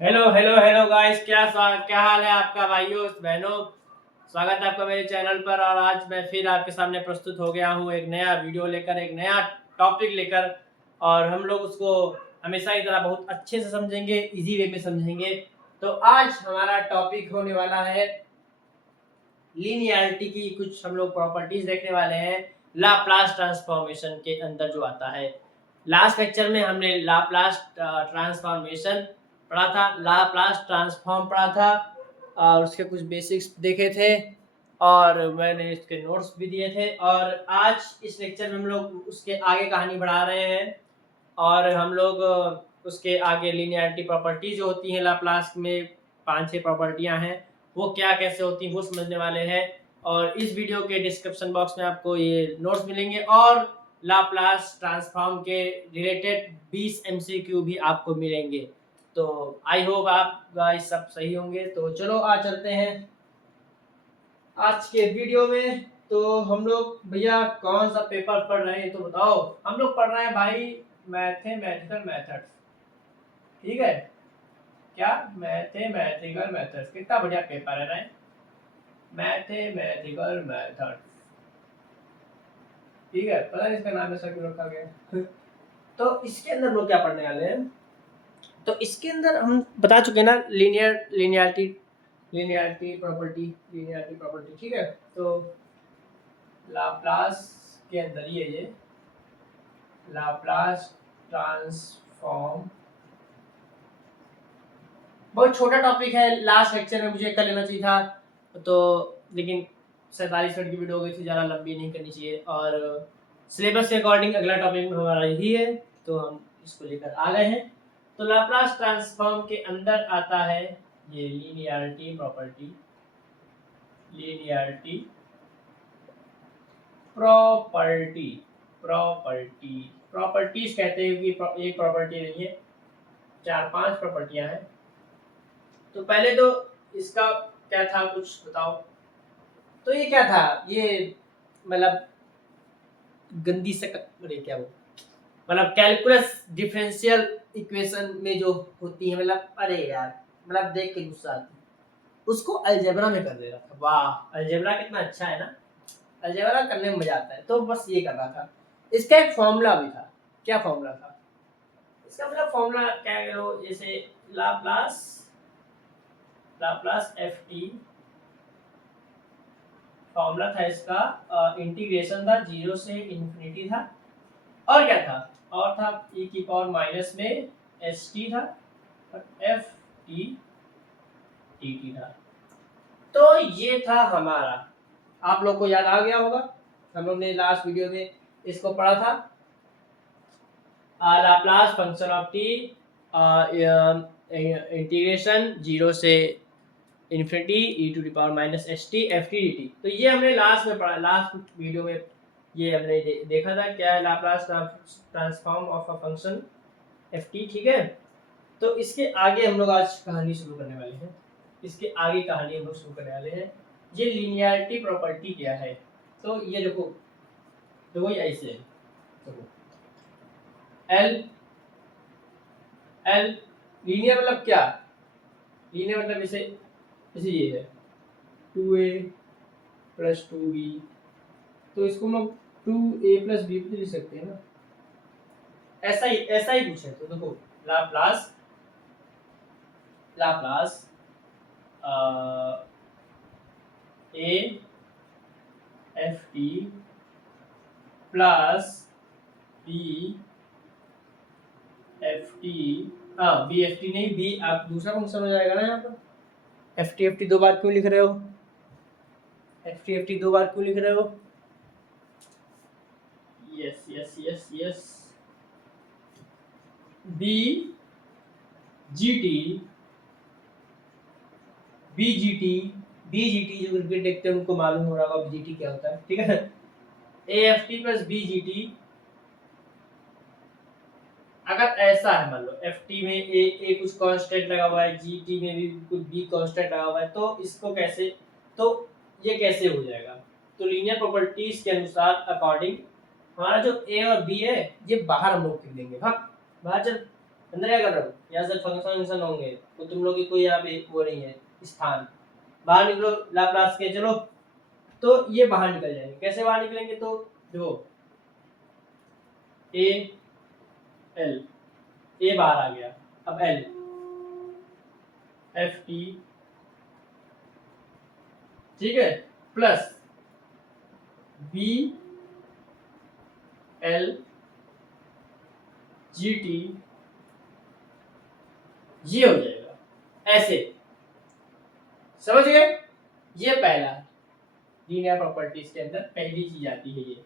Hello hello hello guys, क्या हाल है आपका भाइयों बहनों। स्वागत है आपका मेरे चैनल पर। और आज मैं फिर आपके सामने प्रस्तुत हो गया हूँ एक नया वीडियो लेकर, एक नया टॉपिक लेकर। और हम लोग उसको हमेशा की तरह बहुत अच्छे से समझेंगे, इजी वे में समझेंगे। तो आज हमारा टॉपिक होने वाला है लीनियरिटी की कुछ हम लोग प्रॉपर्टीज देखने वाले हैं लाप्लास ट्रांसफॉर्मेशन के अंदर जो आता है। लास्ट लेक्चर में हमने लाप्लास ट्रांसफॉर्मेशन पढ़ा था, लाप्लास ट्रांसफॉर्म पढ़ा था और उसके कुछ बेसिक्स देखे थे और मैंने इसके नोट्स भी दिए थे। और आज इस लेक्चर में हम लोग उसके आगे कहानी बढ़ा रहे हैं और हम लोग उसके आगे लीनियरिटी प्रॉपर्टी जो होती हैं लाप्लास में 5-6 प्रॉपर्टियां हैं, वो क्या कैसे होती हैं वो समझने वाले हैं। और इस वीडियो के डिस्क्रिप्शन बॉक्स में आपको ये नोट्स मिलेंगे और लाप्लास ट्रांसफॉर्म के रिलेटेड 20 MCQ भी आपको मिलेंगे। तो आई होप आप गाइस सब सही होंगे। तो चलो आज चलते हैं आज के वीडियो में। तो हम लोग भैया कौन सा पेपर पढ़ रहे हैं तो बताओ। हम लोग पढ़ रहे हैं भाई मैथमेटिकल मेथड्स, ठीक है क्या? मैथमेटिकल मेथड्स कितना बढ़िया पेपर है ना, मैथमेटिकल मेथड्स, ठीक है। पता नहीं इसका नाम ऐसा क्यों रखा गया। तो इसके अंदर हम लोग क्या पढ़ने वाले हैं? तो इसके अंदर हम बता चुके हैं ना लीनियरिटी प्रॉपर्टी, ठीक है। तो लाप्लास के अंदर ये लाप्लास ट्रांसफॉर्म बहुत छोटा टॉपिक है, लास्ट लेक्चर में मुझे कर लेना चाहिए था तो, लेकिन 47 मिनट की वीडियो हो गई थी, ज़्यादा लंबी नहीं करनी चाहिए। और सिलेबस के अकॉर्डिंग अगला टॉपिक हमारा यही है तो हम इसको लेकर आ गए हैं। तो लाप्लास ट्रांसफॉर्म के अंदर आता है ये linearity property, linearity property properties कहते हैं कि एक प्रॉपर्टी नहीं है, 4-5 प्रॉपर्टियां हैं। तो पहले तो इसका क्या था कुछ बताओ। तो ये क्या था, ये मतलब गंदी से अरे क्या वो, मतलब कैलकुलस डिफरेंशियल इक्वेशन में जो होती है, मतलब अरे यार, मतलब देख के गुस्सा आती है। उसको अलजेब्रा में कर दे रहा था। वाह, अलजेब्रा कितना अच्छा है ना, अलजेब्रा करने में मजा आता है। तो बस ये कर रहा था। इसका एक फॉर्मूला भी था। क्या फॉर्मूला था इसका? मतलब फॉर्मूला क्या कह लो, जैसे Laplace Laplace F T, formula था इसका इंटीग्रेशन था 0 से इन्फिनिटी था। और क्या था? और था e की पावर माइनस में st था और एफ टी टी टी था। तो ये था हमारा, आप लोग को याद आ गया होगा, हम लोग ने लास्ट वीडियो में इसको पढ़ा था। Laplace function of t integration 0 से infinity e to the power minus st f t d t. तो ये हमने लास्ट में पढ़ा, लास्ट वीडियो में ये हमने देखा था क्या है Laplace transform of a function F t, ठीक है। तो इसके आगे हम लोग आज कहानी शुरू करने वाले हैं। इसके आगे कहानी हम लोग शुरू करने वाले हैं। ये लीनियरिटी प्रॉपर्टी क्या है? तो ये देखो ये ऐसे है, देखो एल एल लीनियर मतलब क्या? लीनियर मतलब जैसे ये है 2a प्लस 2b, तो इसको हम लोग 2a प्लस b भी लिख सकते हैं ना, ऐसा ही कुछ है। तो देखो Laplace Laplace a f t plus b f t, हाँ बी एफ टी नहीं, बी आप दूसरा फंक्शन हो जाएगा ना यहाँ पर। एफ टी 2 बार क्यों लिख रहे हो? एफ टी 2 बार क्यों लिख रहे हो? Yes yes yes yes, b g t b g t जो क्रिकेट देखते हैं उनको मालूम हो रहा होगा बी जी टी क्या होता है, ठीक है। A f t plus b g t, अगर ऐसा है मान लो एफ टी में ए कुछ कांस्टेंट लगा हुआ है, जी टी में भी कुछ बी कांस्टेंट लगा हुआ है, तो इसको कैसे, तो ये कैसे हो जाएगा? तो लीनियर प्रॉपर्टीज के अनुसार अकॉर्डिंग हमारा जो ए और बी है ये बाहर हम लोग लिख देंगे। भाग बाहर चल, अंदर क्या कर रहा हूँ? यहाँ से फंक्शन होंगे तो तुम लोग की कोई यहाँ पे वो नहीं है स्थान। बाहर निकलो लाप्लास के, चलो तो ये बाहर निकल जाएंगे। कैसे बाहर निकलेंगे? तो देखो ए एल, ए बाहर आ गया, अब एल एफ टी, ठीक है, plus b L g t, ये हो जाएगा ऐसे। समझ गए? ये पहला लीनियर प्रॉपर्टीज के अंदर पहली चीज आती है ये।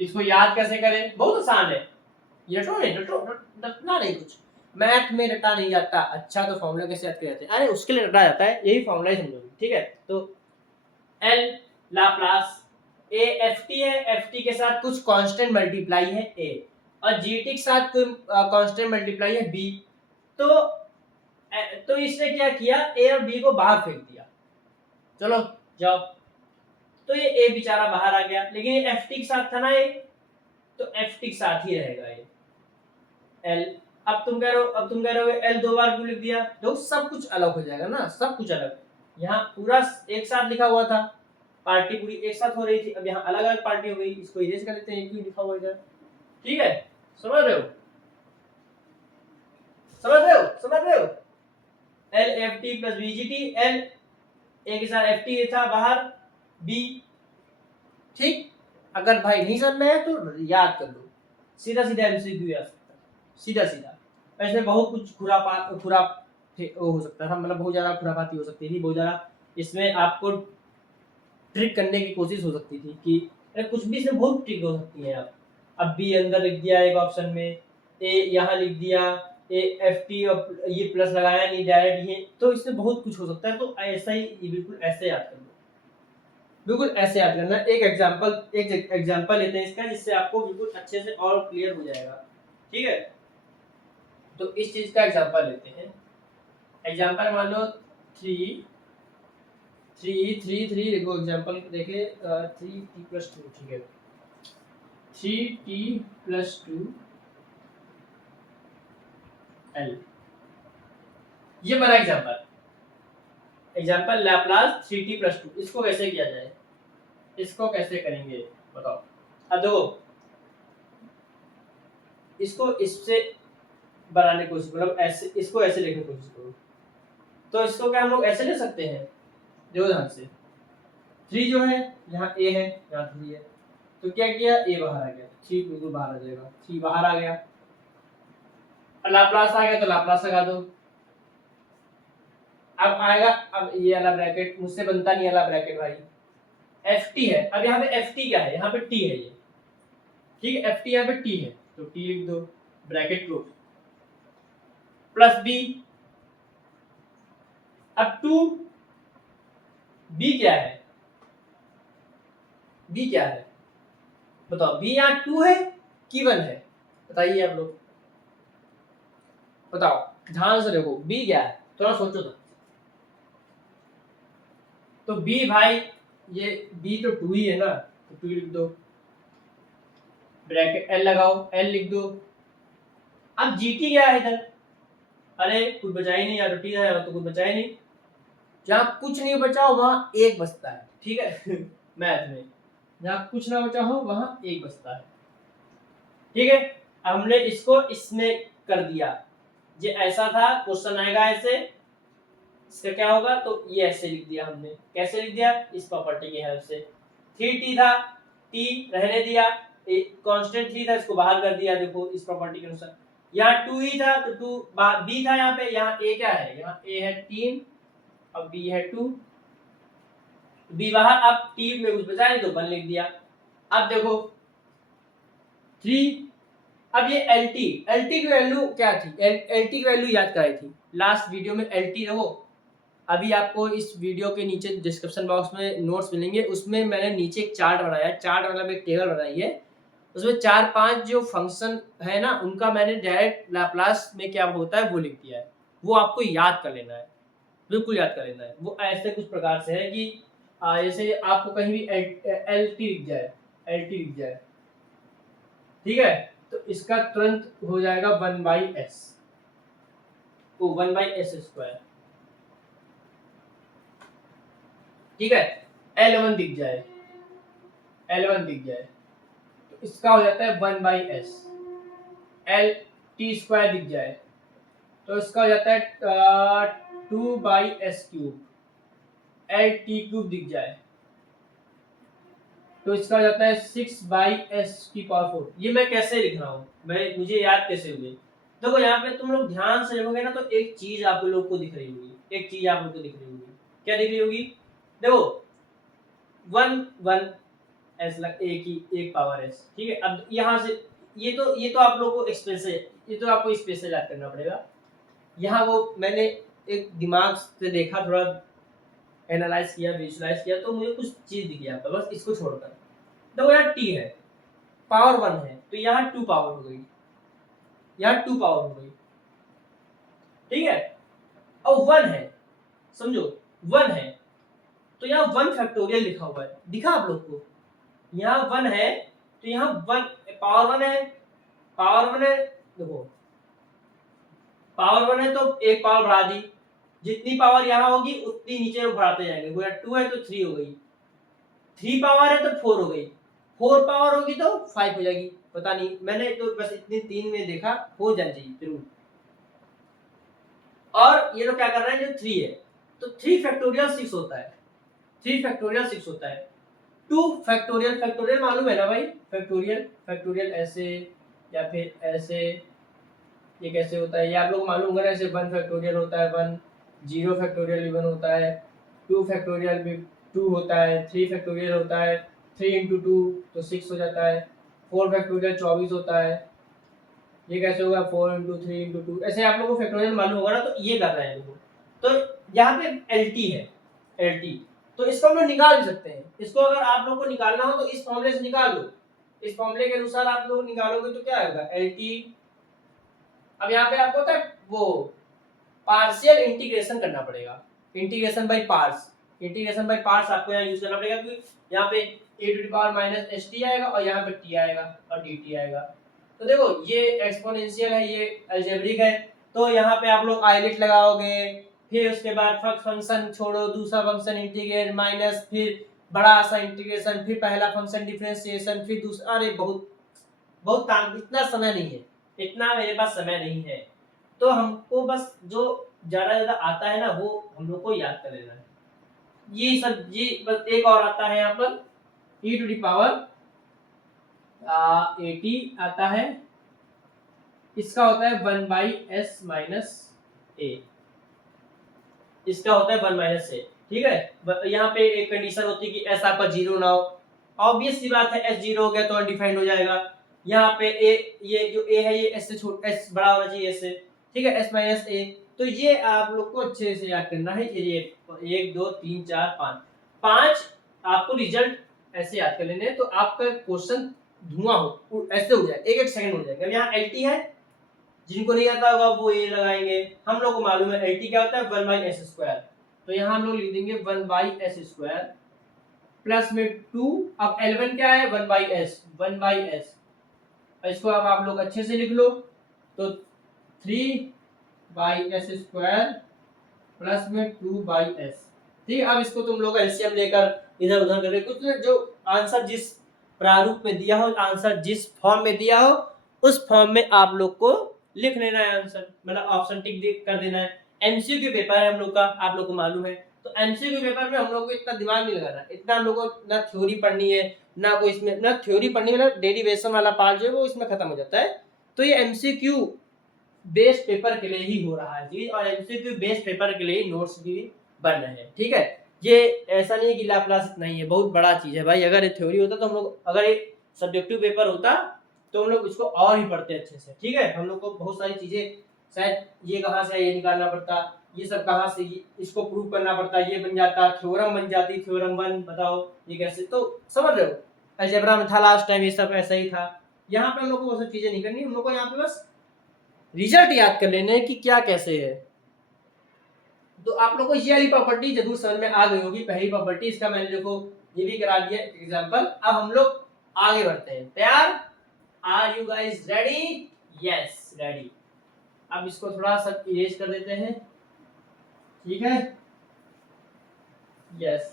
इसको याद कैसे करें? बहुत आसान है। ये रटना नहीं, कुछ मैथ में रटा नहीं जाता। अच्छा तो फॉर्मूला कैसे याद किया जाता है? अरे उसके लिए रटा जाता है, यही फॉर्मूला ही समझोगे, ठीक है। तो L Laplace a f T है, एफ टी के साथ कुछ कांस्टेंट मल्टीप्लाई है ए, और जी टी के साथ कोई कांस्टेंट मल्टीप्लाई है बी। तो इसने क्या किया, ए और बी को बाहर फेंक दिया। चलो जाओ, तो ये ए बेचारा बाहर आ गया, लेकिन ये एफ टी के साथ था ना ए, तो एफ टी के साथ ही रहेगा ये एल। अब तुम कह रहे हो एल दो बार क्यों लिख दिया? तो सब कुछ अलग हो जाएगा ना, सब कुछ अलग। यहाँ पूरा एक साथ लिखा हुआ था, पार्टी पूरी एक साथ हो रही थी, अब यहाँ अलग अलग पार्टी हो गई। इसको इरेज कर लेते हैं, एक ही लिखा हुआ इधर, ठीक है। समझ रहे हो? समझ रहे हो? L F t plus b g t, L a के साथ एफ टी था बाहर, बी, ठीक। अगर भाई नहीं समझ में है तो याद कर लो, सीधा सीधा एमसीक्यू आ सकता है, सीधा सीधा। ऐसे बहुत कुछ खुराप हो सकता था, मतलब बहुत ज्यादा खुरापाती हो सकती थी, बहुत ज्यादा इसमें आपको ट्रिक करने की कोशिश हो सकती थी कि अरे कुछ भी, इसमें बहुत ट्रिक हो सकती है। आप अब बी अंदर लिख दिया एक ऑप्शन में, ए यहाँ लिख दिया, ए एफ टी और ये प्लस लगाया नहीं डायरेक्ट ये, तो इसमें बहुत कुछ हो सकता है। तो ऐसा ही बिल्कुल ऐसे याद कर लो, बिल्कुल ऐसे याद करना। एक एग्जांपल लेते हैं इसका, जिससे आपको बिल्कुल अच्छे से और क्लियर हो जाएगा, ठीक है। तो इस चीज का एग्जांपल लेते हैं। एग्जांपल मान लो 3 3 3 3 देखो, एग्जांपल देखे 3t + 2, ठीक है, 3t + 2 l, ये बना एग्जांपल लैप्लास 3t + 2। इसको कैसे किया जाए, इसको कैसे करेंगे बताओ। अब देखो, इसको इससे बनाने की कोशिश करो, ऐसे इसको ऐसे लिखने की कोशिश करो। तो इसको क्या हम लोग ऐसे ले सकते हैं? देखो ध्यान से, 3 जो है यहाँ ए है, यहाँ 3 है, तो क्या किया, ए बाहर आ गया, 3 बिल्कुल बाहर आ जाएगा, 3 बाहर आ गया। लाप्लास आ गया तो लाप्लास लगा दो। अब आएगा, अब ये वाला ब्रैकेट मुझसे बनता नहीं, वाला ब्रैकेट भाई एफ टी है। अब यहाँ पे एफ टी क्या है, यहाँ पे टी है ये, ठीक है, एफ टी यहाँ पे टी है, तो टी लिख दो, ब्रैकेट क्लोज, प्लस बी। अब 2 बी क्या है, बी क्या है बताओ, बी यहाँ 2 है कि 1 है, बताइए आप लोग, बताओ ध्यान से देखो, बी क्या है, थोड़ा सोचो तो। तो बी भाई, ये बी तो 2 ही है ना, तो 2 लिख दो, ब्रैकेट एल लगाओ, एल लिख दो। अब जीटी क्या है इधर, अरे कुछ बचा ही नहीं यार, टी है तो कुछ बचा ही नहीं, जहाँ कुछ नहीं बचा हो वहां एक बचता है, ठीक है मैथ में जहाँ कुछ ना बचा हो वहां एक बचता है, ठीक है। अब हमने इसको इसमें कर दिया, ये ऐसा था, क्वेश्चन आएगा ऐसे, इसका क्या होगा, तो ये ऐसे लिख दिया हमने। कैसे लिख दिया, इस प्रॉपर्टी की हेल्प से। 3t था, t रहने दिया, कांस्टेंट 3 था, इसको बाहर कर दिया, देखो इस प्रॉपर्टी के अनुसार। यहाँ 2 ही था तो 2 b था, यहाँ पे, यहाँ a क्या है, यहाँ a है 3 अब b है 2, b बाहर, अब t में कुछ बचा नहीं तो 1 लिख दिया। अब देखो 3, अब ये LT की वैल्यू क्या थी, LT की वैल्यू याद कराई थी लास्ट वीडियो में। LT देखो, अभी आपको इस वीडियो के नीचे डिस्क्रिप्शन बॉक्स में नोट्स मिलेंगे, उसमें मैंने नीचे एक चार्ट बनाया है, चार्ट मतलब एक टेबल बनाई है, उसमें 4-5 जो फंक्शन है ना, उनका मैंने डायरेक्ट लाप्लास में क्या होता है वो लिख दिया है, वो आपको याद कर लेना है, बिल्कुल याद कर लेना है। वो ऐसे कुछ प्रकार से है कि जैसे आपको कहीं भी LT लिख जाए, LT लिख जाए, ठीक है, तो इसका तुरंत हो जाएगा 1/s, तो 1/s², ठीक है। L1 दिख जाए, L1 दिख जाए तो इसका हो जाता है 1/s। L_t² दिख जाए तो इसका हो जाता है 2/s³। L_t³ दिख जाए तो इसका हो जाता है 6/s⁴। ये मैं कैसे लिख रहा हूँ, मैं मुझे याद कैसे हुए? देखो यहाँ पे तुम लोग ध्यान से देखोगे ना तो एक चीज आप लोग को दिख रही होगी, एक चीज आप लोग को दिख रही होगी। क्या दिख रही होगी? देखो 1 एस लग एक पावर एस, ठीक है। अब यहाँ से ये तो आप लोग को एक्सप्रेस है, ये तो आपको स्पेशल याद करना पड़ेगा। यहाँ वो मैंने एक दिमाग से देखा, थोड़ा एनालाइज किया, विजुलाइज किया तो मुझे कुछ चीज दिखी यहाँ पर, बस इसको छोड़कर। देखो यहाँ टी है, पावर 1 है तो यहाँ 2 पावर हो गई, यहाँ 2 पावर हो गई, ठीक है। और 1 है, समझो 1 है तो यहाँ 1 फैक्टोरियल लिखा हुआ है, दिखा आप लोग को? यहाँ 1 है तो यहाँ 1 पावर 1 है, पावर 1 है, देखो पावर 1 है तो एक पावर बढ़ा दी, जितनी पावर यहाँ होगी उतनी नीचे बढ़ाते जाएंगे। 2 है तो 3 हो गई, 3 पावर है तो 4 हो गई, 4 पावर होगी तो 5 हो जाएगी। पता नहीं, मैंने तो बस इतनी 3 में देखा, हो जाना चाहिए जरूर। और ये लोग क्या कर रहे हैं, जो 3 है तो 3 फैक्टोरियल 6 होता है, 3 फैक्टोरियल 6 होता है। 2 फैक्टोरियल, फैक्टोरियल मालूम है ना भाई? फैक्टोरियल ऐसे या फिर ऐसे, ये कैसे होता है ये आप लोग को मालूम होगा ना। ऐसे 1 फैक्टोरियल होता है 1, 0 फैक्टोरियल भी 1 होता है, 2 फैक्टोरियल भी 2 होता है, 3 फैक्टोरियल होता है 3 × 2 तो 6 हो जाता है, 4 फैक्टोरियल 24 होता है। ये कैसे होगा? 4 × 3 × 2, ऐसे आप लोगों को फैक्टोरियल मालूम होगा ना, तो ये कर रहे हैं लोग। तो यहाँ पे LT है, LT तो इसको हम लोग निकाल भी सकते हैं। इसको अगर आप लोग को निकालना हो तो इस फॉर्मूले से निकाल लो, इस फॉर्मूले के अनुसार आप लोग निकालोगे तो क्या आएगा? LT। अब यहाँ पे आपको होता है वो पार्शियल इंटीग्रेशन करना पड़ेगा, integration by parts, integration by parts आपको यहाँ यूज करना पड़ेगा, क्योंकि यहाँ पे e⁻ आएगा और यहाँ पे t आएगा और dt आएगा। तो देखो ये एक्सपोनेंशियल है, ये अलजेब्रिक है, तो यहाँ पे आप लोग आइलेट लगाओगे, फिर उसके बाद फंक्शन छोड़ो, दूसरा फंक्शन इंटीग्रेट माइनस, फिर बड़ा सा इंटीग्रेशन, फिर पहला फंक्शन डिफरेंशिएशन, फिर दूसरा। अरे बहुत बहुत इतना समय नहीं है, इतना मेरे पास समय नहीं है। तो हमको बस जो ज्यादा आता है ना वो हम लोग को याद कर लेना है। ये सब ये बस एक और आता है यहाँ पर e⁻80 आता है, इसका होता है 1/s-a, इसका होता है 1/a, ठीक है। यहाँ पे एक कंडीशन होती है कि s आपका 0 ना हो, ऑब्वियस सी बात है, s 0 हो गया तो अनडिफाइंड हो जाएगा। यहाँ पे a, ये जो a है ये s से छोटा, s बड़ा होना चाहिए s से, ठीक है, s-a। तो ये आप लोग को अच्छे से याद करना है। ये 1 2 3 4 5 आपको रिजल्ट ऐसे याद कर लेने हैं, तो आपका क्वेश्चन धुआं हो ऐसे हो जाए, एक सेकंड हो जाएगा। यहाँ LT है, जिनको नहीं आता होगा वो ये लगाएंगे, हम लोग को मालूम है LT क्या होता है 1/s², तो यहाँ हम लोग लिख देंगे 1/s² प्लस में 2। अब L1 क्या है? 1/s, इसको अब आप लोग अच्छे से लिख लो, तो 3/s² प्लस में 2/s, ठीक है। अब इसको तुम लोग एलसीएम लेकर इधर उधर करके कुछ जो आंसर जिस प्रारूप में दिया हो, आंसर जिस फॉर्म में दिया हो उस फॉर्म में आप लोग को लिख लेना है आंसर, मतलब ऑप्शन टिक कर देना है। एमसीक्यू पेपर है हम लोग का, आप लोग को मालूम है, तो एमसीक्यू पेपर में हम लोग को इतना दिमाग नहीं लगाना, इतना हम लोग को ना थ्योरी पढ़नी है ना कोई इसमें, ना थ्योरी पढ़नी है, मतलब डेरिवेशन वाला पार्ट जो है वो इसमें खत्म हो जाता है। तो ये एमसीक्यू बेस्ड पेपर के लिए ही हो रहा है जी, और एमसीक्यू बेस्ड पेपर के लिए नोट्स भी बन रहे हैं, ठीक है। ये ऐसा नहीं कि लाप्लास नहीं है, बहुत बड़ा चीज है भाई। अगर ये थ्योरी होता तो हम लोग, अगर ये सब्जेक्टिव पेपर होता तो हम लोग इसको और ही पढ़ते अच्छे से, ठीक है। हम लोग को बहुत सारी चीजें, शायद ये कहाँ से ये निकालना पड़ता, ये सब कहाँ से, इसको प्रूव करना पड़ता, ये बन जाता, थ्योरम बन जाती, थ्योरम 1 बताओ ये कैसे, तो समझ रहे हो। अलजेब्रा में था लास्ट टाइम, ये सब ऐसा ही था। यहाँ पे हम लोग को वो सब चीजें नहीं करनी, हम लोग को यहाँ पे बस रिजल्ट याद कर लेने कि क्या कैसे है। तो आप लोग को ये वाली प्रॉपर्टी जरूर समझ में आ गई होगी, पहली प्रॉपर्टी, इसका मैंने देखो ये भी करा दिया एग्जांपल। अब हम लोग आगे बढ़ते हैं, तैयार? Are you guys ready? Yes ready. अब इसको थोड़ा सा इरेज कर देते हैं, ठीक है। यस,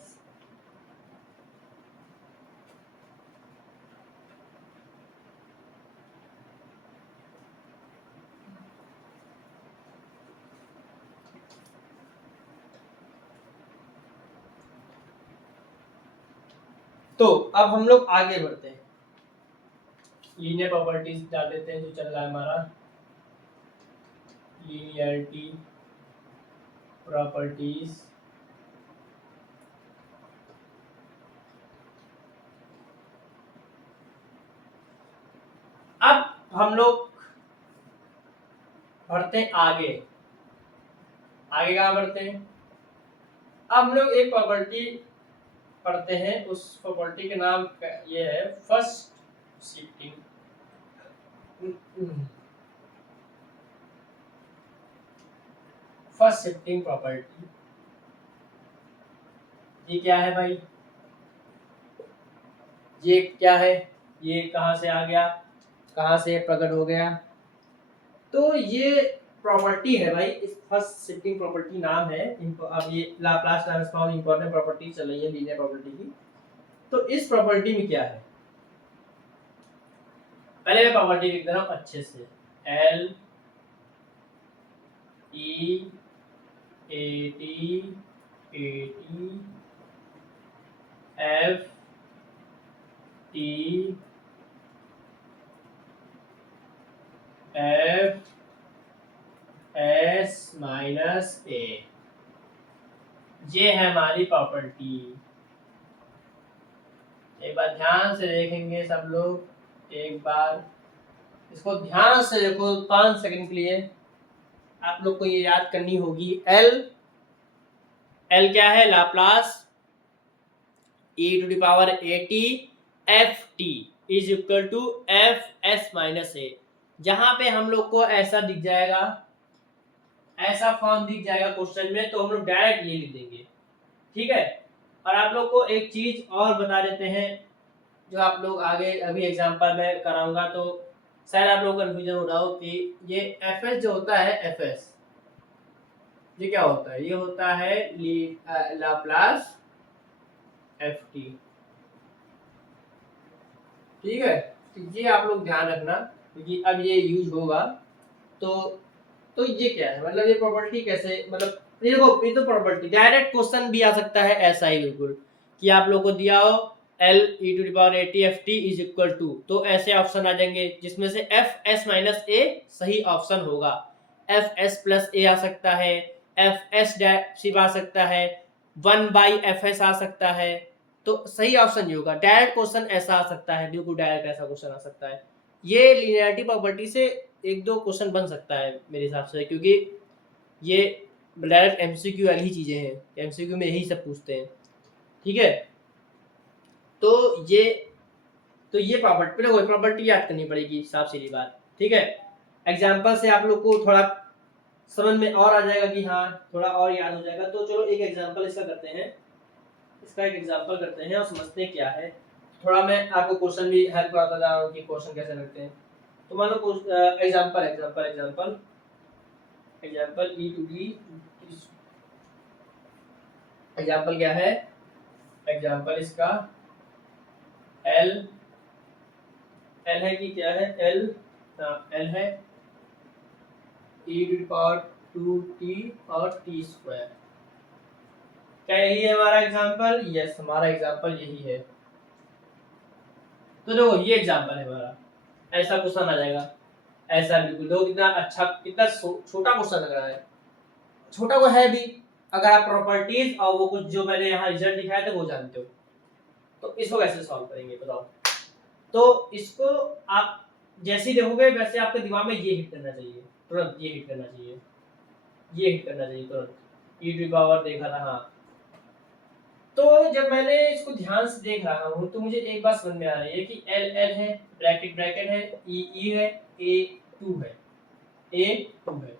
तो अब हम लोग आगे बढ़ते हैं, लीनियर प्रॉपर्टीज डाल देते हैं जो चल रहा है हमारा, लीनियरिटी प्रॉपर्टीज। अब हम लोग बढ़ते हैं आगे, आगे कहाँ बढ़ते हैं, अब हम लोग एक प्रॉपर्टी पढ़ते हैं, उस प्रॉपर्टी के नाम ये है first shifting. First shifting property, ये क्या है भाई, ये क्या है, ये कहाँ से आ गया, कहाँ से प्रकट हो गया, तो ये प्रॉपर्टी है भाई, इस फर्स्ट शिफ्टिंग प्रॉपर्टी नाम है। अब ये लाप्लास ट्रांसफॉर्म इंपॉर्टेंट प्रॉपर्टी चल रही है लीनियर प्रॉपर्टी की। तो इस प्रॉपर्टी में क्या है, पहले मैं प्रॉपर्टी लिख दे रहा हूँ अच्छे से, L e a t f t F s minus a, ये है हमारी प्रॉपर्टी। एक बार ध्यान से देखेंगे सब लोग, एक बार इसको ध्यान से देखो 5 सेकंड के लिए, आप लोग को ये याद करनी होगी। एल क्या है, Laplace e to the power a t f t is equal to F s minus a. जहां पे हम लोग को ऐसा दिख जाएगा, ऐसा फॉर्म दिख जाएगा क्वेश्चन में, तो हम लोग डायरेक्ट ये लिख देंगे, ठीक है। और आप लोग को एक चीज और बता देते हैं, जो आप लोग आगे अभी एग्जांपल में कराऊंगा, तो शायद आप लोग कन्फ्यूजन हो रहा हो कि ये एफ एस जो होता है, एफ एस ये क्या होता है, ये होता है लाप्लास एफ टी, ठीक है। तो ये आप लोग ध्यान रखना, क्योंकि अब ये यूज होगा, तो ये क्या है, मतलब ये प्रॉपर्टी कैसे, मतलब ये देखो, ये तो प्रॉपर्टी डायरेक्ट क्वेश्चन भी आ सकता है ऐसा ही बिल्कुल, कि आप लोग को दिया हो L e to the power a t f t is equal to, तो ऐसे ऑप्शन आ जाएंगे जिसमें से एफ एस माइनस ए सही ऑप्शन होगा, एफ एस प्लस ए आ सकता है, एफ एस सिर्फ आ सकता है, 1/fs आ सकता है, तो सही ऑप्शन ये होगा। डायरेक्ट क्वेश्चन ऐसा आ सकता है, ड्यू टू डायरेक्ट ऐसा क्वेश्चन आ सकता है। ये लीनियरिटी प्रॉपर्टी से एक दो क्वेश्चन बन सकता है मेरे हिसाब से, क्योंकि ये डायरेक्ट एमसीक्यू वाली ही चीजें हैं, एमसीक्यू में यही सब पूछते हैं, ठीक है। तो ये प्रॉपर्टी याद करनी पड़ेगी, साफ सीधी बात, ठीक है। एग्जाम्पल से आप लोग को थोड़ा समझ में और आ जाएगा कि हाँ थोड़ा और याद हो जाएगा। तो चलो एक एग्जाम्पल इसका करते हैं, इसका एक एग्जाम्पल करते हैं और समझते हैं क्या है। थोड़ा मैं आपको क्वेश्चन भी हेल्प कराता जा रहा हूँ कि क्वेश्चन कैसे लगते हैं। तो मान लो example e to d, example क्या है, एग्जाम्पल इसका एल है कि क्या है, एल है ई टू द पावर 2t और t स्क्वायर। क्या यही है हमारा एग्जाम्पल? यस, हमारा एग्जाम्पल यही है। तो देखो ये एग्जाम्पल है हमारा, ऐसा क्वेश्चन आ जाएगा, ऐसा बिल्कुल। देखो कितना अच्छा, कितना छोटा क्वेश्चन लग रहा है, छोटा वो है भी, अगर आप प्रॉपर्टीज और वो कुछ जो मैंने यहाँ रिजल्ट दिखाया था वो जानते हो, तो इसको कैसे सॉल्व करेंगे बताओ। तो इसको आप जैसे ही देखोगे वैसे आपके दिमाग में ये हिट करना चाहिए, तुरंत ये हिट करना चाहिए, ये हिट करना चाहिए तुरंत, ई टू पावर देखा था, हाँ। तो जब मैंने इसको ध्यान से देख रहा हूँ तो मुझे एक बात समझ में आ रही है कि एल है, ब्रैकेट है, ई है, ए 2 है,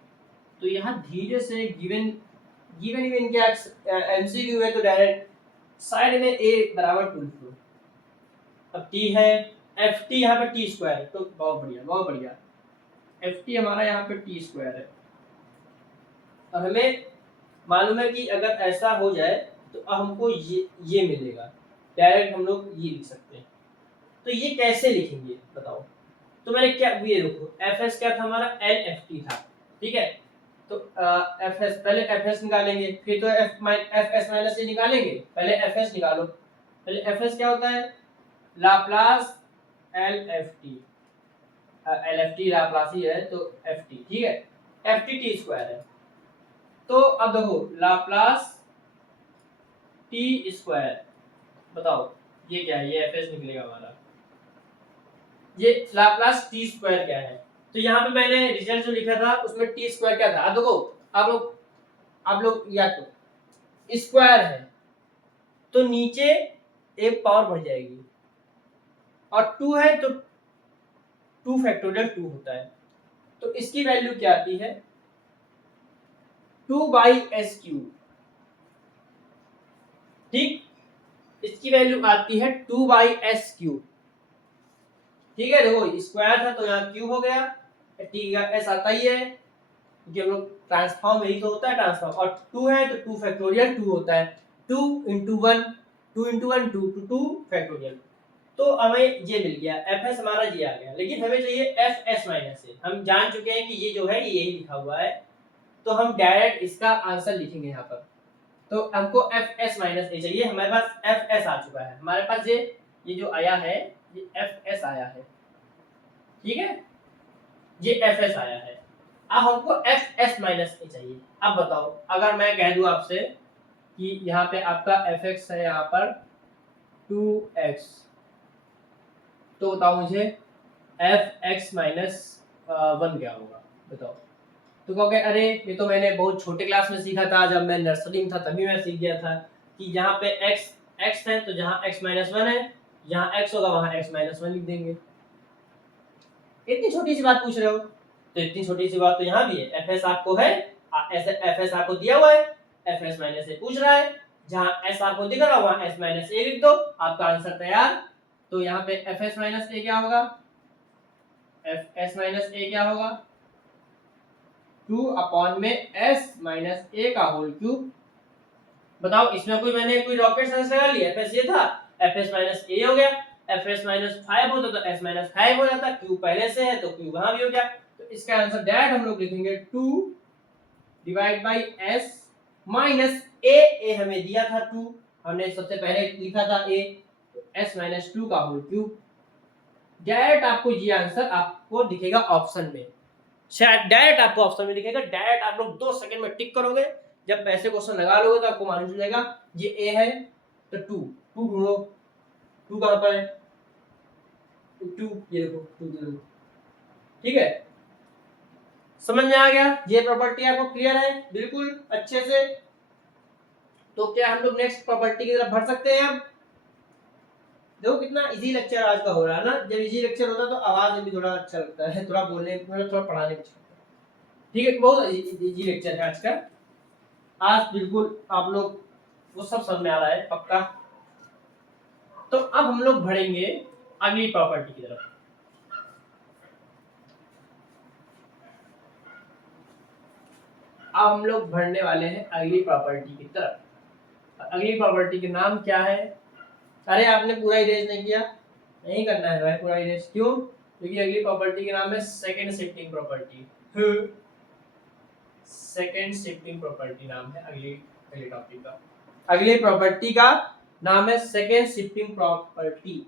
तो यहाँ धीरे से गिवन क्या एमसीक्यू है, तो डायरेक्ट साइड में ए बराबर 2। अब टी है, एफ टी यहाँ पे टी स्क्वायर, तो बहुत बढ़िया। एफ टी हमारा यहाँ पे टी स्क्वायर है, और हमें मालूम है कि अगर ऐसा हो जाए तो हमको ये मिलेगा, डायरेक्ट हम लोग ये लिख सकते हैं। तो ये कैसे लिखेंगे बताओ। तो मैंने क्या, ये देखो एफ एस क्या था हमारा, एल एफ टी था, ठीक है। तो एफ एस, पहले एफ एस निकालेंगे, फिर तो एफ एस माइनस से निकालेंगे, पहले एफ एस निकालो। पहले एफ एस क्या होता है, Laplace L F T, L F T Laplace ही है तो एफ टी, ठीक है, एफ टी टी स्क्वायर है। तो अब देखो लाप्लास टी स्क्वायर, बताओ ये क्या है, ये एफ एस निकलेगा हमारा, ये लाप्लास टी स्क्वायर क्या है। तो यहाँ पे मैंने रिजल्ट जो लिखा था उसमें टी स्क्वायर क्या था, देखो आप लोग याद करो, स्क्वायर है तो नीचे एक पावर बढ़ जाएगी, और टू है तो टू फैक्टोरियल टू होता है, तो इसकी वैल्यू क्या आती है, 2/s³, ठीक, इसकी वैल्यू आती है 2/s³, ठीक है। देखो स्क्वायर था तो यहाँ क्यूब हो गया, टी का एस आता ही है क्योंकि हम लोग ट्रांसफॉर्म यही तो होता है ट्रांसफॉर्म, और टू है तो टू फैक्टोरियल टू होता है, 2 × 1, 2 × 1 2 to 2 फैक्टोरियल। तो हमें ये मिल गया, एफ एस हमारा ये आ गया, लेकिन हमें चाहिए एफ एस माइनस ए। हम जान चुके हैं कि ये जो है ये यही लिखा हुआ है, तो हम डायरेक्ट इसका आंसर लिखेंगे यहाँ पर। तो हमको एफ एस माइनस ए चाहिए, हमारे पास एफ एस आ चुका है, हमारे पास ये जो आया है ये एफ एस आया है, ठीक है, ये एफ एस आया है। अब हमको एफ एस माइनस ए चाहिए। अब बताओ अगर मैं कह दूं आपसे कि यहाँ पे आपका एफ एक्स है यहाँ पर 2x, तो बताओ मुझे एफ एक्स माइनस 1 क्या होगा, बताओ। तो कहोगे अरे ये तो मैंने बहुत छोटे क्लास में सीखा था, जब मैं नर्सरी में था तभी मैं सीख गया था कि यहाँ पे x है तो जहाँ x माइनस 1 है, जहाँ x होगा वहाँ x माइनस 1 लिख देंगे। इतनी छोटी सी बात पूछ रहे हो, तो इतनी छोटी सी बात तो यहाँ भी है, एफ एस आपको है, एफ एस आपको दिया हुआ है, एफ एस माइनस ए पूछ रहा है, जहाँ एस आपको दिख रहा है वहाँ एस माइनस ए लिख दो, आपका आंसर तैयार। तो यहाँ पे एफ एस माइनस ए क्या होगा, एफ एस माइनस ए क्या होगा, 2 में s माइनस ए का होल क्यूब। बताओ इसमें कोई रॉकेट साइंस लगा लिया, एफ एस ये था, एफ एस माइनस ए हो गया, एफ एस माइनस 5 होता तो एस माइनस 5 हो जाता, क्यू पहले से है तो क्यू वहां भी हो गया। तो इसका आंसर डायरेक्ट हम लोग लिखेंगे 2 डिवाइड बाई एस माइनस ए हमें दिया था 2, हमने सबसे पहले लिखा था ए, तो एस माइनस 2 का होल क्यूब। डायरेक्ट आपको ये आंसर आपको दिखेगा ऑप्शन में, शायद डायरेक्ट आपको ऑप्शन में दिखेगा, डायरेक्ट आप लोग 2 सेकंड में टिक करोगे, जब ऐसे क्वेश्चन लगा लोगे तो आपको मालूम चल जाएगा ये ए है तो 2 ढूंढो, 2 कहां पर है, 2 ये देखो 2 देखो, ठीक है। समझ में आ गया, ये प्रॉपर्टी आपको क्लियर है बिल्कुल अच्छे से। तो क्या हम लोग नेक्स्ट प्रॉपर्टी की तरफ बढ़ सकते हैं। अब देखो कितना इजी लेक्चर आज का हो रहा है ना, जब इजी लेक्चर होता है तो आवाज में भी थोड़ा अच्छा लगता है, थोड़ा बोलने में थोड़ा पढ़ाने में, ठीक है। बहुत इजी लेक्चर है आज का, आज बिल्कुल आप लोग वो सब समझ में आ रहा है पक्का। तो अब हम लोग बढ़ेंगे अगली प्रॉपर्टी की तरफ। अब हम लोग बढ़ने वाले हैं अगली प्रॉपर्टी की तरफ। अगली प्रॉपर्टी का नाम क्या है, अरे आपने पूरा इरेज नहीं किया, नहीं करना है भाई पूरा इरेज, क्यों, क्योंकि अगली प्रॉपर्टी का नाम है second shifting property, second shifting property नाम है अगली टॉपिक का। अगली प्रॉपर्टी का नाम है सेकंड शिफ्टिंग प्रॉपर्टी।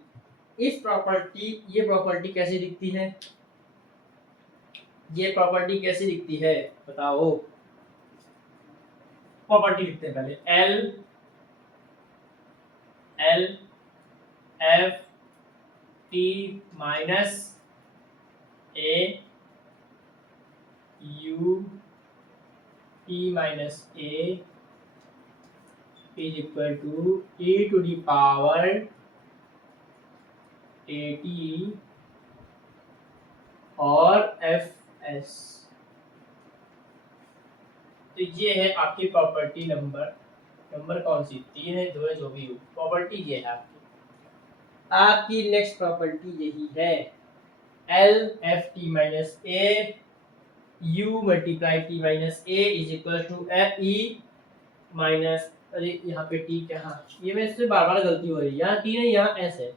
ये प्रॉपर्टी कैसी दिखती है, ये प्रॉपर्टी कैसी दिखती है बताओ। प्रॉपर्टी लिखते हैं पहले, L F T minus a u t minus A is equal to e to the power at और fs। तो ये है आपकी प्रॉपर्टी नंबर कौन सी, 3 है 2 है जो भी हो, प्रॉपर्टी ये है आपकी नेक्स्ट प्रॉपर्टी यही है, L F T minus a u multiply t minus a is equal to e minus, अरे यहाँ पे टी क्या, हाँ ये मेरे से बार बार गलती हो रही है, यहाँ टी नहीं यहाँ एस है,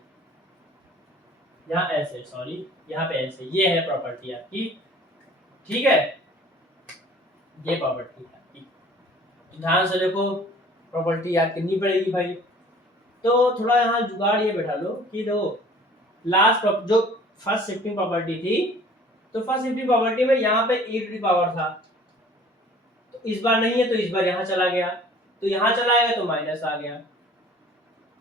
यहाँ एस है, सॉरी यहाँ पे एस है। ये है प्रॉपर्टी आपकी, ठीक है, ये प्रॉपर्टी है आपकी। तो ध्यान से देखो, प्रॉपर्टी याद करनी पड़ेगी भाई। तो थोड़ा यहाँ जुगाड़ ये बैठा लो कि देखो लास्ट जो फर्स्ट शिफ्टिंग प्रॉपर्टी थी, तो फर्स्ट शिफ्टिंग प्रॉपर्टी में यहाँ पे e टू द पावर था, तो इस बार नहीं है तो इस बार यहाँ चला गया, तो यहाँ चला गया तो माइनस आ गया।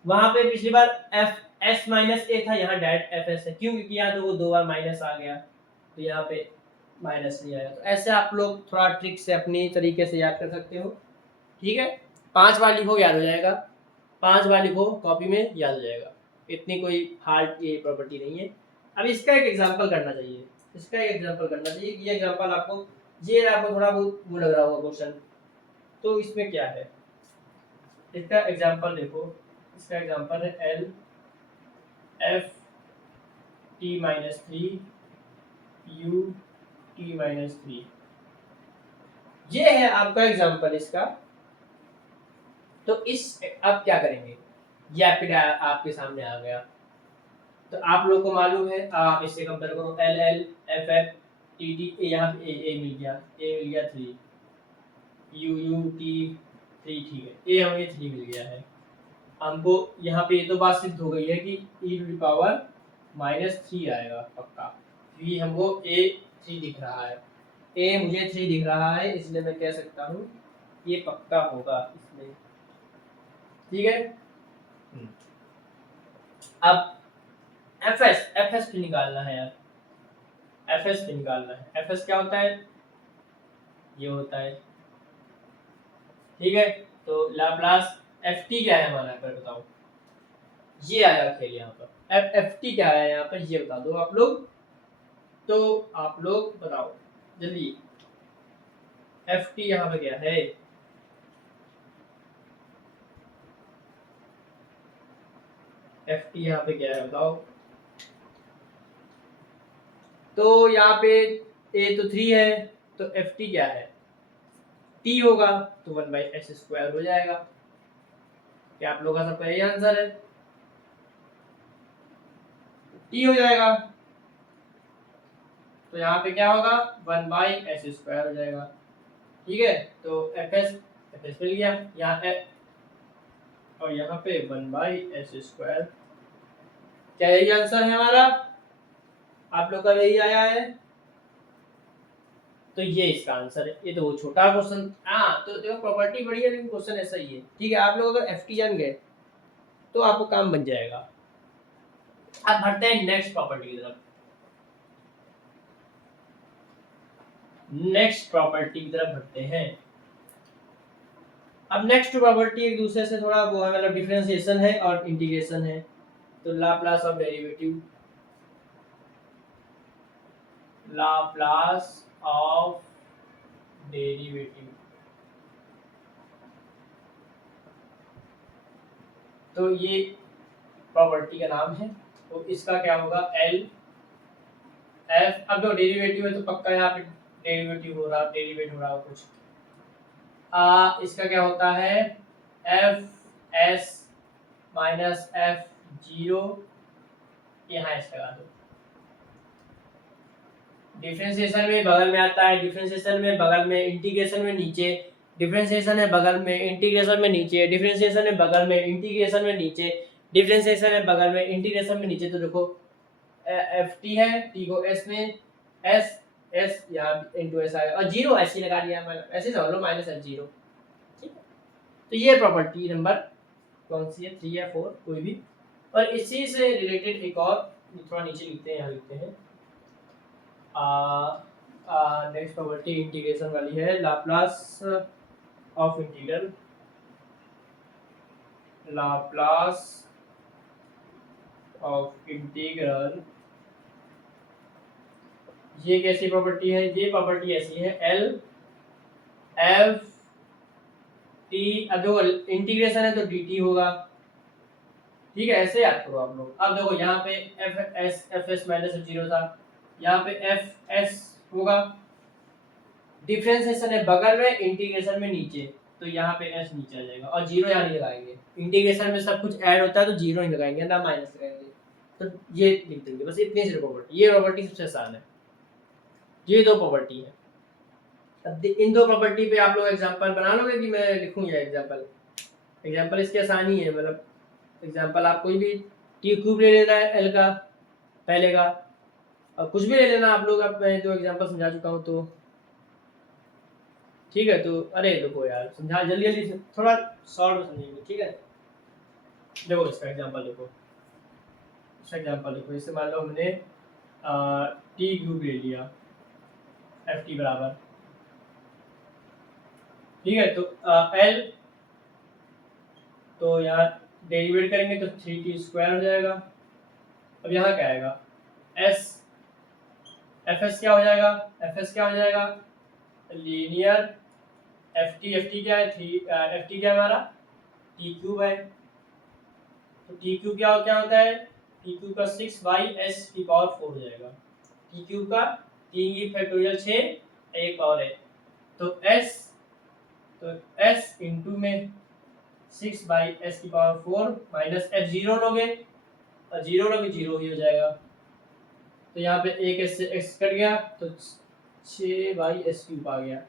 वहां पे पिछली बार एफ एस माइनस ए था, यहाँ डायरेक्ट एफ एस है, क्यों, क्योंकि यहाँ तो वो 2 बार माइनस आ गया, तो यहाँ पे माइनस नहीं आया। तो ऐसे आप लोग थोड़ा ट्रिक से अपनी तरीके से याद कर सकते हो, ठीक है। 5 बार लिखो याद हो जाएगा, 5 बार लिखो कॉपी में याद हो जाएगा, इतनी कोई हार्ड ये प्रॉपर्टी नहीं है। अब इसका एक एग्जांपल करना चाहिए, इसका एक एग्जांपल करना चाहिए। ये एग्जांपल आपको, ये आपको थोड़ा बहुत वो लग रहा होगा क्वेश्चन, तो इसमें क्या है, इसका एग्जांपल देखो। इसका एग्जांपल है L F T minus three you t minus three, ये है आपका एग्जांपल इसका। तो इस अब क्या करेंगे, ये आपके सामने आ गया, तो आप लोग को मालूम है, आप इससे कंपेयर करो, L L F F T T, यहाँ पे ए मिल गया, ए मिल गया 3, यू यू टी 3, ठीक है, ए हमें 3 मिल गया है। हमको यहाँ पे ये तो बात सिद्ध हो गई है कि e टू द पावर -3 आएगा पक्का, क्योंकि हमको a 3 दिख रहा है, a मुझे 3 दिख रहा है, इसलिए मैं कह सकता हूँ ये पक्का होगा इसमें, ठीक है। अब fs भी निकालना है यार, fs भी निकालना है। fs क्या होता है, ये होता है, ठीक है। तो लाप्लास ft क्या है हमारा, पर बताओ, ये आया खेल यहाँ पर, ft क्या आया यहाँ पर, ये बता दो आप लोग, तो आप लोग बताओ जल्दी, ft यहाँ पे क्या है, ft यहाँ पे क्या है बताओ। तो यहाँ पे a तो 3 है, तो ft क्या है, t होगा, तो 1/s² हो जाएगा। क्या आप लोगों का सबका यही आंसर है, t हो जाएगा, तो यहाँ पे क्या होगा 1/s² हो जाएगा, ठीक है। तो fs मिल गया यहाँ, और यहाँ पे 1/s², क्या यही आंसर है हमारा, आप लोग का यही आया है, तो ये इसका आंसर है। ये तो वो छोटा क्वेश्चन, हाँ तो देखो प्रॉपर्टी बड़ी है लेकिन क्वेश्चन ऐसा ही है, ठीक है। आप लोग अगर ft जान गए तो आपको काम बन जाएगा। अब बढ़ते हैं नेक्स्ट प्रॉपर्टी की तरफ, नेक्स्ट प्रॉपर्टी की तरफ बढ़ते हैं। अब नेक्स्ट प्रॉपर्टी एक दूसरे से थोड़ा वो है, मतलब डिफरेंशिएशन है और इंटीग्रेशन है। तो Laplace of derivative, Laplace of derivative, तो ये प्रॉपर्टी का नाम है। तो इसका क्या होगा, एल एफ, अब जो डेरिवेटिव है तो पक्का यहाँ पे डेरिवेटिव हो रहा, डेरिवेट हो रहा हो कुछ, इसका क्या होता है, F s minus F zero, यहाँ एस लगा दो। डिफरेंशिएशन में बगल में आता है, डिफरेंशिएशन में बगल में, इंटीग्रेशन में नीचे, डिफरेंशिएशन है बगल में, इंटीग्रेशन में नीचे, डिफरेंशिएशन है बगल में, इंटीग्रेशन में नीचे, डिफरेंशिएशन है बगल में, इंटीग्रेशन में नीचे। तो देखो एफ टी है, टी को एस में, एस एस यहाँ इनटू एस आएगा, और जीरो ऐसे लगा दिया, ऐसे समझ लो माइनस एफ जीरो, ठीक है। तो ये प्रॉपर्टी नंबर कौन सी है, 3 या 4 कोई भी। और इसी से रिलेटेड एक और थोड़ा नीचे लिखते हैं, यहाँ लिखते हैं नेक्स्ट प्रॉपर्टी इंटीग्रेशन वाली है, Laplace of integral, Laplace of integral, ये कैसी प्रॉपर्टी है, ये प्रॉपर्टी ऐसी है, एल एफ टी, अब देखो इंटीग्रेशन है तो डी टी होगा, ठीक है, ऐसे याद करो आप लोग। अब देखो यहाँ पे F s minus F zero था, यहाँ पे एफ एस होगा, डिफरेंशिएशन है बगल में, इंटीग्रेशन में नीचे, तो यहाँ पे एस नीचे आ जाएगा और जीरो यहाँ नहीं लगाएंगे। इंटीग्रेशन में सब कुछ ऐड होता है तो जीरो नहीं लगाएंगे ना माइनस लगाएंगे, तो ये लिख देंगे बस इतनी सी प्रॉपर्टी। ये प्रॉपर्टी सबसे आसान है, ये दो प्रॉपर्टी है। अब इन दो प्रॉपर्टी पे आप लोग एग्जांपल बना लोगे कि मैं लिखूं या एग्जांपल? एग्जांपल इसके आसान ही है, मतलब एग्जांपल आप कोई भी टी क्यूब ले लेना है एल का पहले का, और कुछ भी ले लेना आप लोग। अब मैं जो एग्जांपल समझा चुका हूँ तो ठीक है। तो अरे देखो यार, समझा जल्दी जल्दी, थोड़ा शॉर्ट में समझेंगे, ठीक है। देखो इसका एग्जांपल देखो, इसका एग्जांपल देखो। इससे मान लो हमने टी क्यूब ले लिया, एफ टी बराबर, ठीक है। तो एल, तो यहाँ डेरिवेट करेंगे तो 3t² हो जाएगा। अब यहाँ क्या आएगा, एस, एफ एस क्या हो जाएगा, एफ एस क्या हो जाएगा, लीनियर एफ टी क्या है, एफ टी क्या है हमारा, टी क्यूब है। तो टी क्यूब क्या होता है, टी क्यूब का 6/s⁴ हो जाएगा। टी क्यूब का 3 की फैक्टोरियल 6 एक पावर है, तो s इंटू में 6/s⁴ माइनस f जीरो लोगे, और जीरो लोगे जीरो ही हो जाएगा। तो यहाँ पे एक s से x कट गया तो 6/s³ आ गया,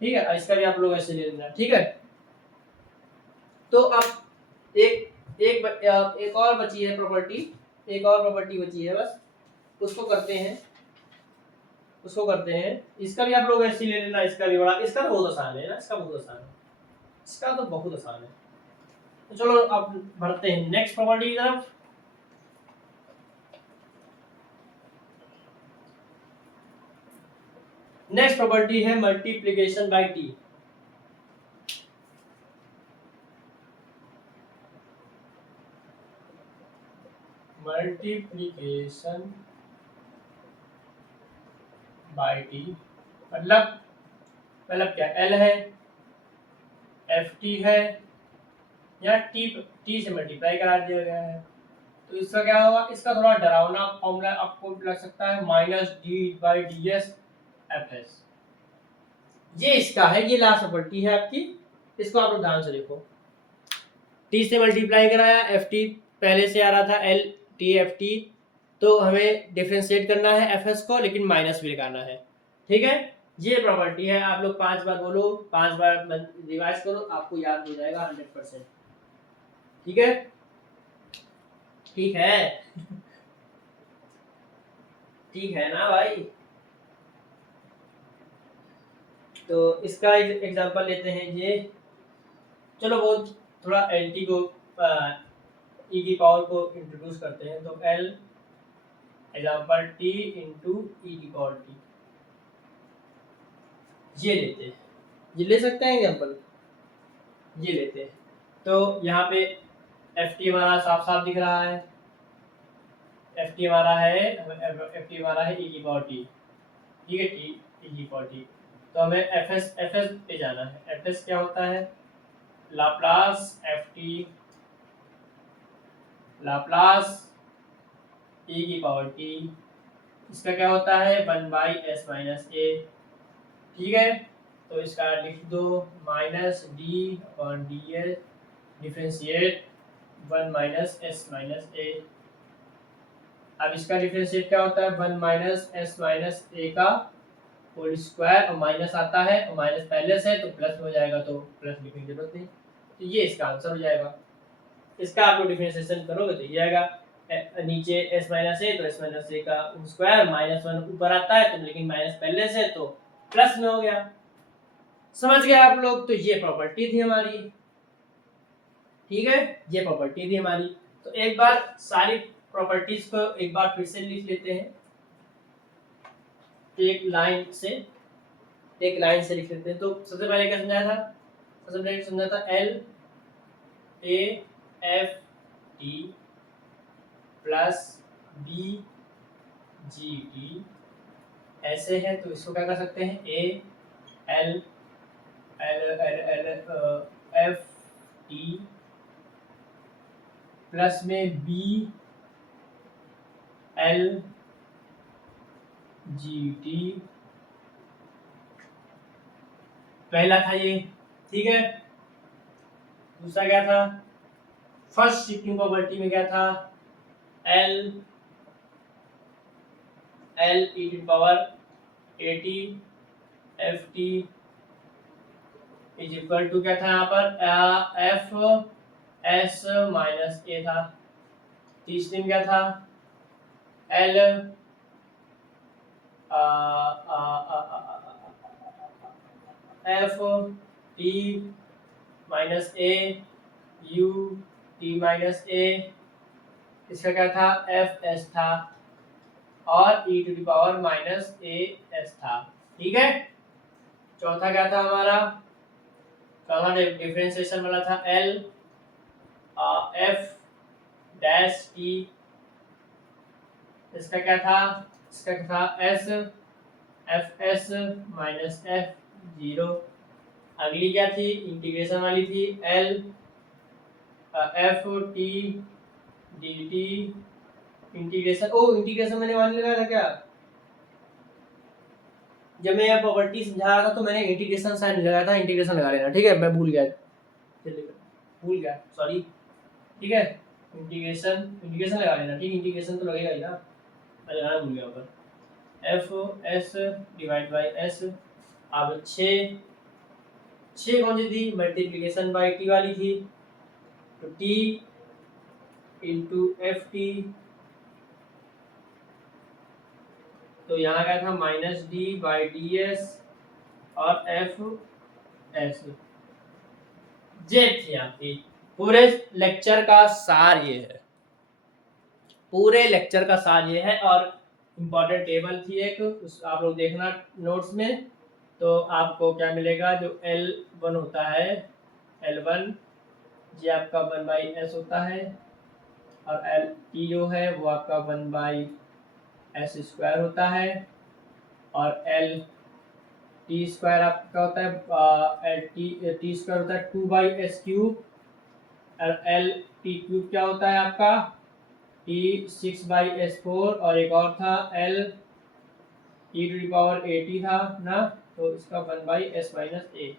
ठीक है। इसका भी आप लोग ऐसे ले लेना, ठीक है। तो अब एक और बची है प्रॉपर्टी, एक और प्रॉपर्टी बची है, बस उसको करते हैं, इसका भी आप लोग ऐसे ले लेना। इसका भी बड़ा, इसका तो बहुत आसान है ना, इसका बहुत आसान है, इसका तो बहुत आसान है। तो चलो अब बढ़ते हैं नेक्स्ट प्रॉपर्टी की तरफ। नेक्स्ट प्रॉपर्टी है multiplication bye T. Multiplication bye T मतलब क्या, एल है, एफ टी है, या टी से मल्टीप्लाई करा दिया गया है, तो इसका क्या होगा, इसका थोड़ा डरावना फॉर्मूला आपको लग सकता है, -d/ds fs। ये इसका है, ये लास्ट प्रॉपर्टी है आपकी, इसको आप लोग ध्यान से देखो। टी से मल्टीप्लाई कराया, एफ टी पहले से आ रहा था, एल टी एफ टी, तो हमें डिफरेंशिएट करना है एफ एस को, लेकिन माइनस भी लगाना है, ठीक है। ये प्रॉपर्टी है, आप लोग 5 बार बोलो, 5 बार रिवाइज करो, आपको याद हो जाएगा 100%, ठीक है, ठीक है। ठीक है ना भाई। तो इसका एग्जांपल लेते हैं, ये चलो बहुत थोड़ा एल टी को ई की पावर को इंट्रोड्यूस करते हैं, तो एल एग्जांपल टी इंटू ई की पावर टी, ये लेते हैं, ये ले सकते हैं एग्जांपल, ये लेते हैं। तो यहाँ पे एफ टी हमारा साफ साफ दिख रहा है, एफ टी हमारा है ई की पावर टी, ठीक है, टी ई की पावर टी। तो हमें एफ एस पे जाना है। एफ एस क्या होता है, लाप्लास एफ टी लाप्लास ई की पावर टी, इसका क्या होता है 1/s-a, ठीक है। तो इसका लिख दो -d/ds डिफरेंशिएट 1 - s - a। अब इसका डिफरेंशिएट क्या होता है 1 - s - a का होल स्क्वायर, और माइनस आता है और माइनस पहले से तो प्लस हो जाएगा, तो प्लस लिखने की जरूरत नहीं, तो ये इसका आंसर हो जाएगा। इसका आप लोग डिफरेंशिएशन करोगे तो ये आएगा नीचे s - a, तो s - a का स्क्वायर, -1 ऊपर आता है तो, लेकिन माइनस पहले से तो प्लस में हो गया। समझ गए आप लोग। तो ये प्रॉपर्टी थी हमारी, ठीक है, ये प्रॉपर्टी थी हमारी। तो एक बार सारी प्रॉपर्टीज को एक बार फिर से लिख लेते हैं, एक लाइन से लिख लेते हैं। तो सबसे पहले क्या समझाया था, सबसे पहले समझा था L a f t plus b g t ऐसे है, तो इसको क्या कर सकते हैं, a L L L L F t plus में बी एल जी टी पहला था ये, ठीक है। दूसरा क्या था, फर्स्ट शिफ्टिंग प्रॉपर्टी में क्या था, L e to power a t f t is equal to क्या था यहाँ पर एफ एस माइनस ए था। तीसरे में क्या था, L F T minus a u t minus a, इसका क्या था, एफ एस था, और e to the power minus a s था, ठीक है। चौथा क्या था हमारा, चौथा डिफरेंशिएशन वाला था एल एफ डैश टी, इसका क्या था, इसका क्या था, S F s minus F zero. अगली क्या थी, इंटीग्रेशन वाली थी, L F t d T integration, integration मैंने मान लगाया था क्या, जब मैं यह प्रॉपर्टी समझा रहा था तो मैंने इंटीग्रेशन साइन लगाया था, इंटीग्रेशन लगा लेना, ठीक है, मैं भूल गया सॉरी, ठीक है। इंटीग्रेशन लगा लेना, ठीक, इंटीग्रेशन तो लगेगा ही ना, मैं लगाना भूल गया ऊपर, F S divide by S. अब 6 कौन सी थी, मल्टीप्लिकेशन बाई टी वाली थी, तो टी इंटू एफ टी, तो यहाँ क्या था, minus D by D S और एफ एस। ये थी आपकी पूरे लेक्चर का सार, ये है पूरे लेक्चर का सार ये है। और इम्पोर्टेंट टेबल थी एक, उस आप लोग देखना नोट्स में, तो आपको क्या मिलेगा, जो L1 होता है, L1 ये आपका 1/s होता है, और L जो है वो आपका 1/s² होता है, और L टी स्क्वायर आपका होता है, टी स्क्वायर होता है 2/s³, और L टी क्यूब क्या होता है आपका, टी 6/s4, और एक और था L e to the power AT था ना, तो इसका 1/s माइनस ए,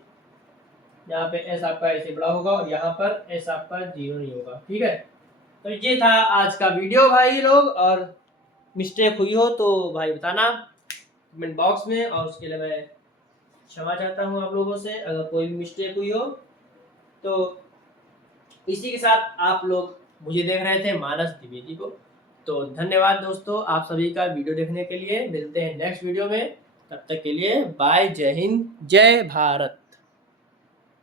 यहाँ पे s आपका ऐसे बड़ा होगा और यहाँ पर s आपका 0 नहीं होगा, ठीक है। तो ये था आज का वीडियो भाई लोग, और मिस्टेक हुई हो तो भाई बताना कमेंट बॉक्स में, और उसके लिए मैं क्षमा चाहता हूँ आप लोगों से अगर कोई भी मिस्टेक हुई हो। तो इसी के साथ आप लोग मुझे देख रहे थे मानस द्विवेदी को, तो धन्यवाद दोस्तों आप सभी का वीडियो देखने के लिए। मिलते हैं नेक्स्ट वीडियो में, तब तक के लिए बाय, जय हिंद, जय भारत।